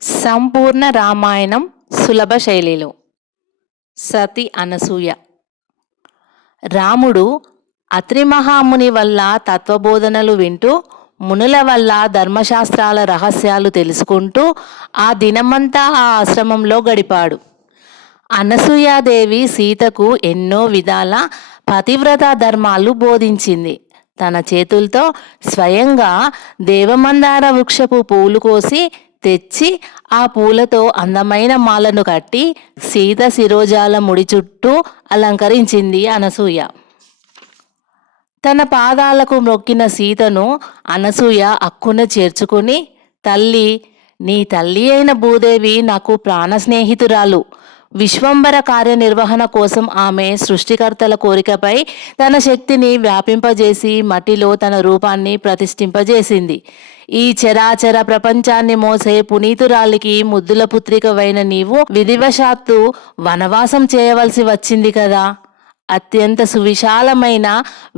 సంపూర్ణ రామాయణం సులభ శైలిలో. సతి అనసూయ. రాముడు అత్రి మహాముని వల్ల తత్వబోధనలు వింటూ, మునుల వల్ల ధర్మశాస్త్రాల రహస్యాలు తెలుసుకుంటూ ఆ దినమంతా ఆ ఆశ్రమంలో గడిపాడు. అనసూయాదేవి సీతకు ఎన్నో విధాల పతివ్రత ధర్మాలు బోధించింది. తన చేతులతో స్వయంగా దేవమందార వృక్షపు పూలు కోసి తెచ్చి ఆ పూలతో అందమైన మాలను కట్టి సీత శిరోజాల ముడి చుట్టూ అలంకరించింది అనసూయ. తన పాదాలకు మొక్కిన సీతను అనసూయ అక్కున చేర్చుకుని, తల్లి, నీ తల్లి అయిన భూదేవి నాకు ప్రాణ స్నేహితురాలు. విశ్వంబర కార్యనిర్వహణ కోసం ఆమె సృష్టికర్తల కోరికపై తన శక్తిని వ్యాపింపజేసి మట్టిలో తన రూపాన్ని ప్రతిష్ఠింపజేసింది. ఈ చరాచర ప్రపంచాన్ని మోసే పునీతురాలికి ముద్దుల పుత్రికవైన నీవు విధివశాత్తు వనవాసం చేయవలసి వచ్చింది కదా. అత్యంత సువిశాలమైన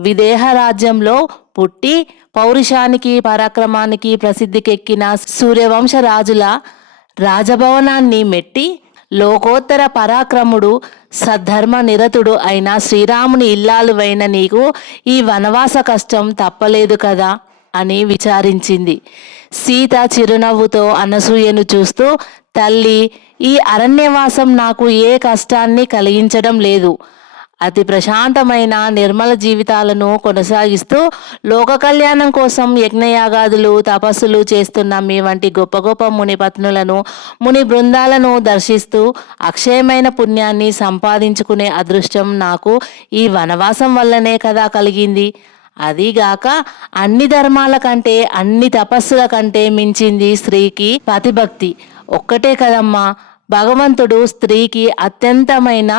విదేహ రాజ్యంలో పుట్టి పౌరుషానికి పరాక్రమానికి ప్రసిద్ధికెక్కిన సూర్యవంశ రాజుల రాజభవనాన్ని మెట్టి లోకోత్తర పరాక్రముడు సద్ధర్మ నిరతుడు అయిన శ్రీరాముని ఇల్లాలువైన నీకు ఈ వనవాస కష్టం తప్పలేదు కదా అని విచారించింది. సీత చిరునవ్వుతో అనసూయను చూస్తూ, తల్లి, ఈ అరణ్యవాసం నాకు ఏ కష్టాన్ని కలిగించడం లేదు. అతి ప్రశాంతమైన నిర్మల జీవితాలను కొనసాగిస్తూ లోక కళ్యాణం కోసం యజ్ఞయాగాదులు తపస్సులు చేస్తున్న మీ వంటి గొప్ప గొప్ప మునిపత్నులను ముని బృందాలను దర్శిస్తూ అక్షయమైన పుణ్యాన్ని సంపాదించుకునే అదృష్టం నాకు ఈ వనవాసం వల్లనే కదా కలిగింది. అదీగాక అన్ని ధర్మాల కంటే అన్ని తపస్సుల కంటే మించింది స్త్రీకి పతిభక్తి ఒక్కటే కదమ్మా. భగవంతుడు స్త్రీకి అత్యంతమైన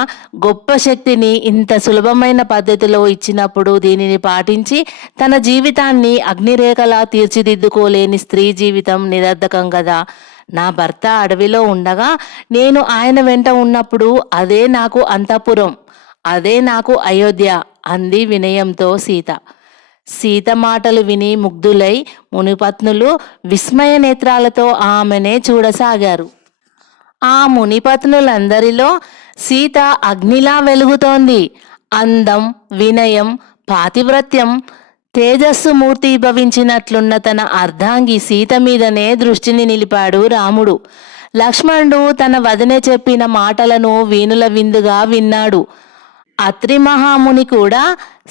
గొప్ప శక్తిని ఇంత సులభమైన పద్ధతిలో ఇచ్చినప్పుడు దీనిని పాటించి తన జీవితాన్ని అగ్నిరేఖలా తీర్చిదిద్దుకోలేని స్త్రీ జీవితం నిరర్ధకం కదా. నా భర్త అడవిలో ఉండగా నేను ఆయన వెంట ఉన్నప్పుడు అదే నాకు అంతఃపురం, అదే నాకు అయోధ్య అంది వినయంతో సీత. సీత మాటలు విని ముగ్ధులై మునిపత్నులు విస్మయ నేత్రాలతో ఆమెనే చూడసాగారు. ఆ మునిపత్నులందరిలో సీత అగ్నిలా వెలుగుతోంది. అందం, వినయం, పాతివ్రత్యం, తేజస్సు మూర్తిభవించినట్లున్న తన అర్ధాంగి సీత మీదనే దృష్టిని నిలిపాడు రాముడు. లక్ష్మణుడు తన వదిన చెప్పిన మాటలను వీణుల విందుగా విన్నాడు. అత్రి మహాముని కూడా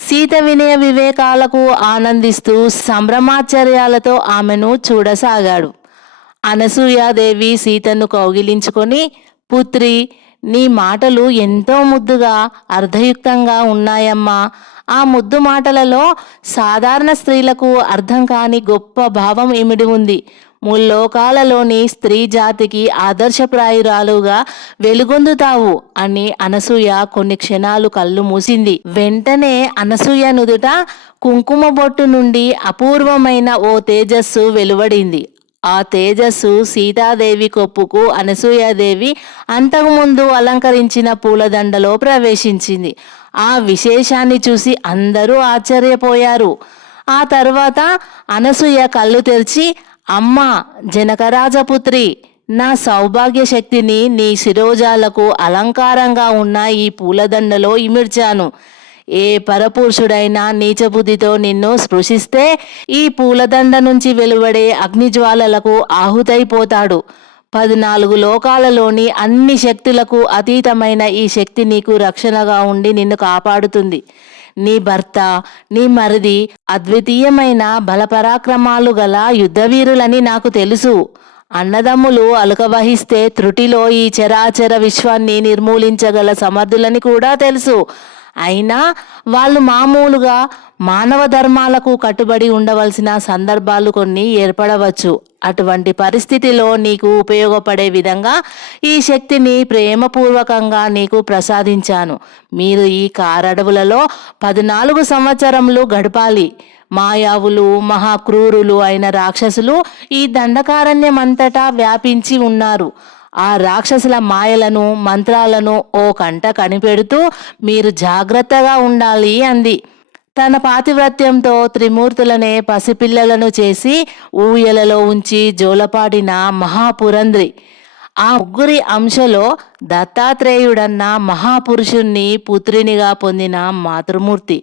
సీత వినయ వివేకాలకు ఆనందిస్తూ సంభ్రమాశ్చర్యాలతో ఆమెను చూడసాగాడు. అనసూయాదేవి సీతను కౌగిలించుకొని, పుత్రి, నీ మాటలు ఎంతో ముద్దుగా అర్థయుక్తంగా ఉన్నాయమ్మా. ఆ ముద్దు మాటలలో సాధారణ స్త్రీలకు అర్థం కాని గొప్ప భావం ఇమిడి ఉంది. ముల్లోకాలలోని స్త్రీ జాతికి ఆదర్శప్రాయురాలుగా వెలుగొందుతావు అని అనసూయ కొన్ని క్షణాలు కళ్ళు మూసింది. వెంటనే అనసూయ నుదుట కుంకుమ బొట్టు నుండి అపూర్వమైన ఓ తేజస్సు వెలువడింది. ఆ తేజస్సు సీతాదేవి కొప్పుకు అనసూయాదేవి అంతకుముందు అలంకరించిన పూలదండలో ప్రవేశించింది. ఆ విశేషాన్ని చూసి అందరూ ఆశ్చర్యపోయారు. ఆ తర్వాత అనసూయ కళ్ళు తెరిచి, అమ్మా జనకరాజపుత్రి, నా సౌభాగ్య శక్తిని నీ శిరోజాలకు అలంకారంగా ఉన్న ఈ పూలదండలో ఇమిడ్చాను. ఏ పరపురుషుడైనా నీచబుద్ధితో నిన్ను స్పృశిస్తే ఈ పూలదండ నుంచి వెలువడే అగ్నిజ్వాలలకు ఆహుతైపోతాడు. 14 లోకాలలోని అన్ని శక్తులకు అతీతమైన ఈ శక్తి నీకు రక్షణగా ఉండి నిన్ను కాపాడుతుంది. నీ భర్త, నీ మరిది అద్వితీయమైన బలపరాక్రమాలు గల యుద్ధవీరులని నాకు తెలుసు. అన్నదమ్ములు అలుక వహిస్తే త్రుటిలో ఈ చరాచర విశ్వాన్ని నిర్మూలించగల సమర్థులని కూడా తెలుసు. అయినా వాళ్ళు మామూలుగా మానవ ధర్మాలకు కట్టుబడి ఉండవలసిన సందర్భాలు కొన్ని ఏర్పడవచ్చు. అటువంటి పరిస్థితిలో నీకు ఉపయోగపడే విధంగా ఈ శక్తిని ప్రేమపూర్వకంగా నీకు ప్రసాదించాను. మీరు ఈ కారడవులలో 14 సంవత్సరములు గడపాలి. మాయావులు, మహాక్రూరులు అయిన రాక్షసులు ఈ దండకారణ్యమంతటా వ్యాపించి ఉన్నారు. ఆ రాక్షసుల మాయలను, మంత్రాలను ఓ కంట కనిపెడుతూ మీరు జాగ్రత్తగా ఉండాలి అంది. తన పాతివ్రత్యంతో త్రిమూర్తులనే పసిపిల్లలను చేసి ఊయలలో ఉంచి జోలపాడిన మహాపురంధ్రి. ఆ ముగ్గురి అంశలో దత్తాత్రేయుడన్న మహాపురుషుణ్ణి పుత్రినిగా పొందిన మాతృమూర్తి.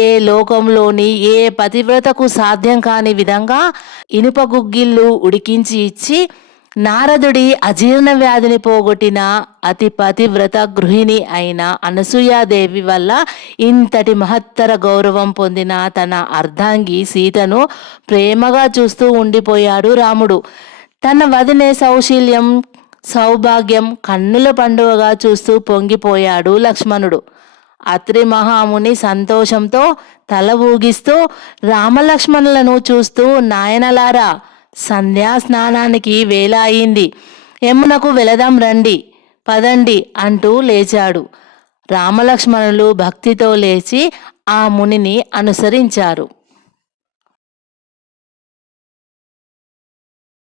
ఏ లోకంలోని ఏ పతివ్రతకు సాధ్యం కాని విధంగా ఇనుప గుగ్గిళ్ళు ఉడికించి ఇచ్చి నారదుడి అజీర్ణ వ్యాధిని పోగొట్టిన అతి పతివ్రత గృహిణి అయిన అనసూయాదేవి వల్ల ఇంతటి మహత్తర గౌరవం పొందిన తన అర్ధాంగి సీతను ప్రేమగా చూస్తూ ఉండిపోయాడు రాముడు. తన వదినే సౌశీల్యం సౌభాగ్యం కన్నుల పండుగగా చూస్తూ పొంగిపోయాడు లక్ష్మణుడు. అత్రి మహాముని సంతోషంతో తల ఊగిస్తూ రామలక్ష్మణులను చూస్తూ, నాయనలారా, సంధ్యా స్నానానికి వేళ అయింది, యమునకు వెళదాం రండి, పదండి అంటూ లేచాడు. రామలక్ష్మణులు భక్తితో లేచి ఆ మునిని అనుసరించారు.